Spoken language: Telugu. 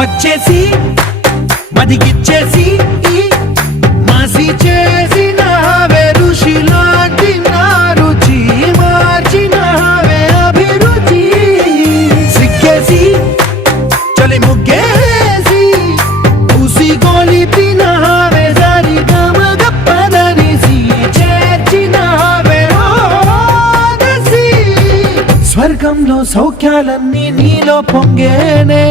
వచ్చేసి మదిగిచ్చేసి ఈ మాసి చేసిన ఋషిలాంటి నా రుచి మార్చిన అభిరుచి. సిగ్గేసి చలి ముగ్గేసి ఉసి గోలిపిన స్వర్గంలో సౌఖ్యాలన్నీ నీలో పొంగేనే